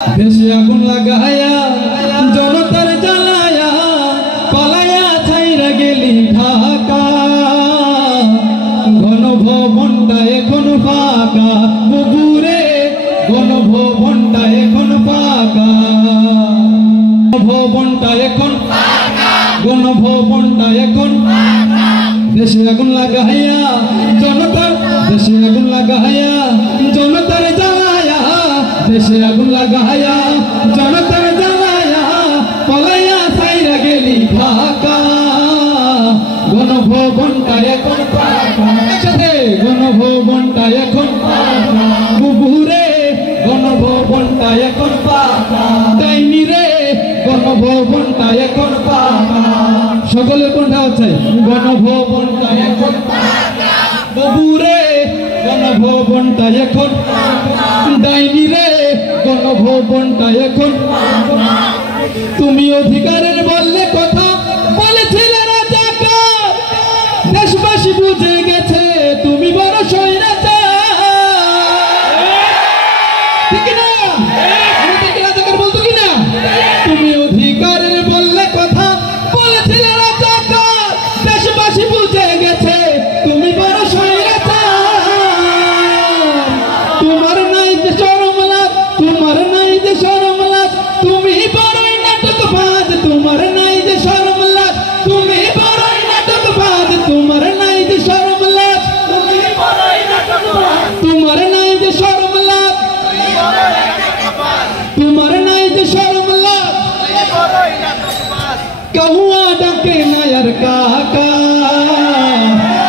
দেশে আগুন লাগায়া জনতার জ্বালায়া পালায়া ছাইরা গেলি ঢাকা। গণভবনটা এখন ফাঁকা বুবুরে, গণভবনটা এখন ফাঁকা, গণভবনটা এখন গণভবনটা এখন দেশে আগুন লাগাইয়া জনতার, দেশে আগুন লাগাইয়া জনতার জ্বালায়া, দেশে আগুন লাগাইয়া জনতার জ্বালায়া পালাইয়া ছাইরা গেলি ঢাকা। গণভবনটা এখন ফাঁকা, একসাথে গণভবনটা এখন ফাঁকা বুবুরে, গণভবনটা এখন ফাঁকা ডাইনি রে, গণভবনটা এখন ফাঁকা। সকলের কোনটা হচ্ছে গণভবনটা এখন ফাঁকা বুবুরে, গণভবনটা এখন ডাইনি রে, গণভবনটা এখন। তুমি অধিকারের বললে কথা বলেছিলে রাজাকার, দেশবাসী বুঝে গেছে তুমি বড় স্বৈরাচার, ঠিক না? রাজাকার বলতো কিনা? তুমি অধিকারের বললে কথা বলেছিলে রাজাকার, দেশবাসী বুঝে গেছে তুমি বড় স্বৈরাচার। তোমার নাই যে শরম লাজ, তোমার নাই যে শরম লাজ, তুমি বড়ই নাটকবাজ, তোমার নাই যে শরম লাজ, তুমি বড়ই নাটকবাজ, তোমার নাই যে শরম লাজ, তুমি বড়ই নাটকবাজ, তোমার নাই যে শরম লাজ, তোমার নাই যে শরম লাজ, বড়ই নাটকবাজ। কহুয়া ডাকে না আর কাকা,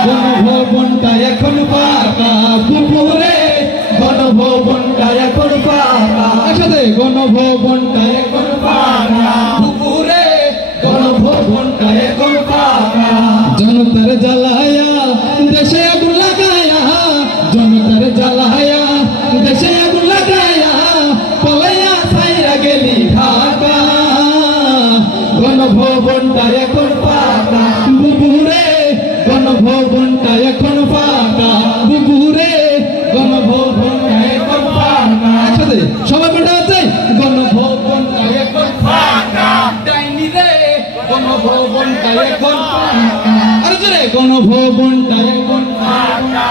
গণভবনটা এখন ফাঁকা বুবুরে, গণভবনটা এখন ফাঁকা, একসাথে গণভবনটা এখন ফাঁকা বুবুরে, গণভবনটা এখন ফাঁকা। জনতার জ্বালায়া দেশে আগুন লাগায়া, জনতার জ্বালায়া দেশে আগুন লাগায়া পালাইয়া ছাইরা গেলি ঢাকা। গণভবনটা এখন ফাঁকা বুবুরে, গণভবনটা এখন ফাঁকা বুবুরে, গণভবনটা এখন ফাঁকা, একসাথে সবাই কোনটা আছে গণভবনটা এখন ফাঁকা ডাইনি রে, গণভবনটা এখন ফাঁকা, আর জোরে গণভবনটা এখন ফাঁকা।